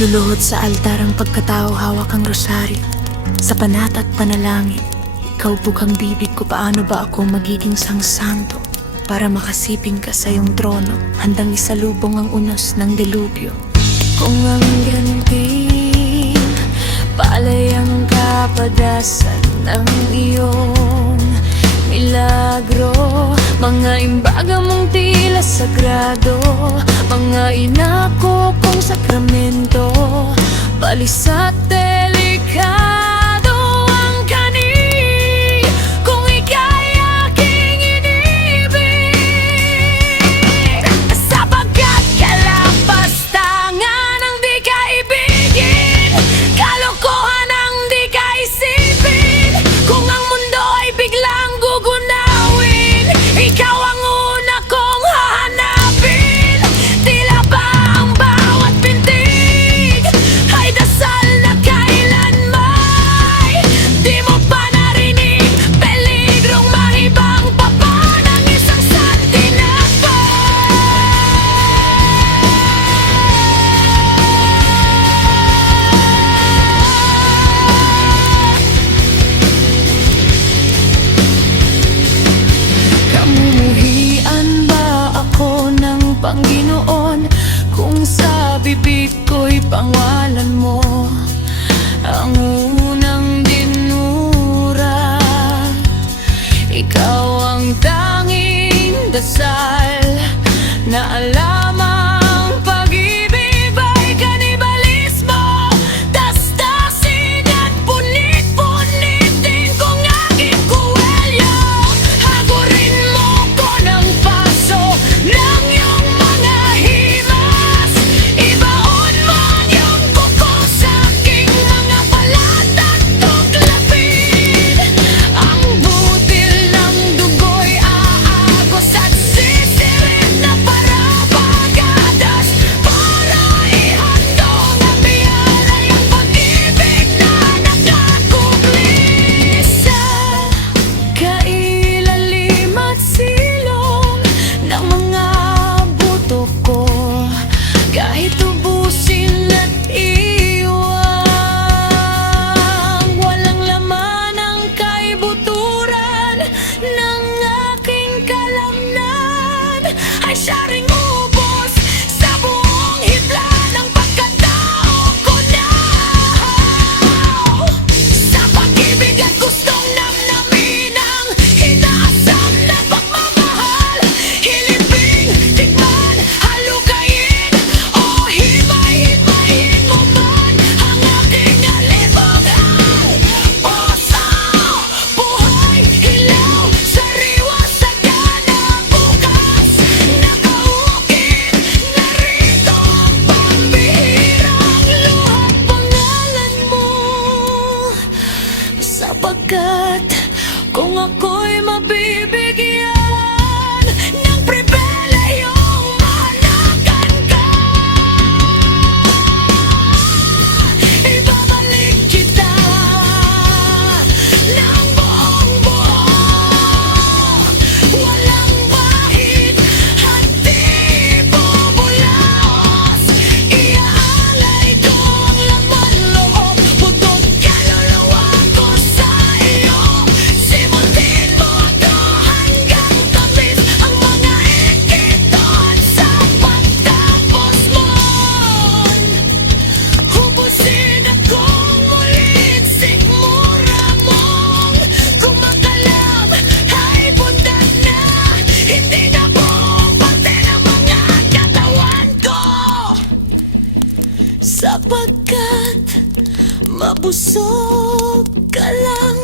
Iluluhod sa altar ang pagkatao, hawak ang rosaryo. Sa panat at panalangin, ikaw bukhang bibig ko. Paano ba ako magiging sangsanto para makasiping ka sa iyong trono, handang isalubong ang unos ng delubyo? Kung ang ganting palay ang kapadasan ng iyong milagro, mga imbaga mong tila sagrado, mga inako kong sakramento, balisat delikado ang kani, kung ika'y aking inibig. Sapagkat kalapastangan ang di ka ibigin, kalokohan ang di ka isipin. Kung ang mundo ay biglang gugunawin, ikaw ang una kong hahanapin. Tila ba ang bawat pintig ay dasal na kailanman di mo pa narinig, peligrong mahibang pa ng isang santinapay. Kamumuhian ba ako ng Panginoon kung sa bibig ko'y pangalan mo ang unang dinura? Ikaw ang tanging dasal na alamang pag-ibig ba'y kanibalismo, tasdasin at punit-punitin kong aking kuwelyo. Hagurin mo ko ng paso ng iyong mga himas, ibaon mo ang iyong kuko sa aking mga balat at tuklapin. Ang butil ng dugo'y aagos at sisirit na parapagadas, para ihandog ang biyalay ang pag-ibig na nakakubli sa kailalim at silong ng mga buto ko. Kahit ubusin at iwang, walang laman ang kaibuturan ng aking kalamnan, ay siya ring ubos sa buong hibla ng pagkatao ko na. Sa pag-ibig at gustong namnamin ang inaasam na pagmamahal, hiliping, tikman, halukayin o himay-himayin mo man ang aking alibugan. Puso, buhay, hilaw, sariwa, sagana, bukas, nakaukit, narito ang pambihirang luhat pangalan mo. Sapagkat kung ako'y mabibigyan ng pribilehong manakan ka, ibabalik kita ng buong buo, walang bahid at di bubulaos. Iaalay ko ang laman loob, putot kaluluwa ko sa iyo. Simutin mo ako hanggang tamis ang mga ikito, at sa pagtapos mon, hubusin akong mulit. Sikmura mong kumakalam ay bundat na, hindi na buong parte ng mga katawan ko. Sapagkat mabusog ka lang.